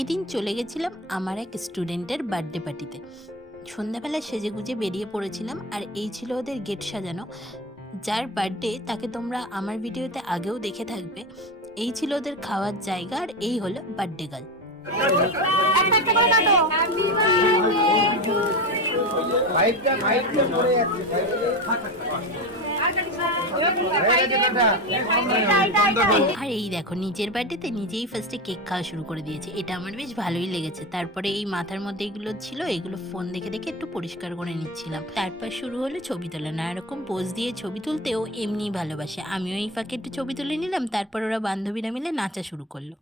এদিন চলে গেছিলাম আমার এক স্টুডেন্টের বার্থডে পার্টিতে। সন্ধ্যাবেলায় সেজেগুজে বেরিয়ে পড়েছিলাম, আর এই ছিল ওদের গেট সাজানো। যার বার্থডে তাকে তোমরা আমার ভিডিওতে আগেও দেখে থাকবে। এই ছিল ওদের খাওয়ার জায়গা, আর এই হলো বার্থডে গার্ল। আর এই দেখো, নিজের বার্থডেতে নিজেই ফার্স্টে কেক খাওয়া শুরু করে দিয়েছে। এটা আমার বেশ ভালোই লেগেছে। তারপরে এই মাথার মধ্যে এগুলো ছিল, এগুলো ফোন দেখে দেখে একটু পরিষ্কার করে নিচ্ছিলাম। তারপর শুরু হলো ছবি তোলা। নানা রকম পোজ দিয়ে ছবি তুলতেও এমনিই ভালোবাসে। আমিও এই ফাঁকে একটু ছবি তুলে নিলাম। তারপর ওরা বান্ধবীরা মিলে নাচা শুরু করলো।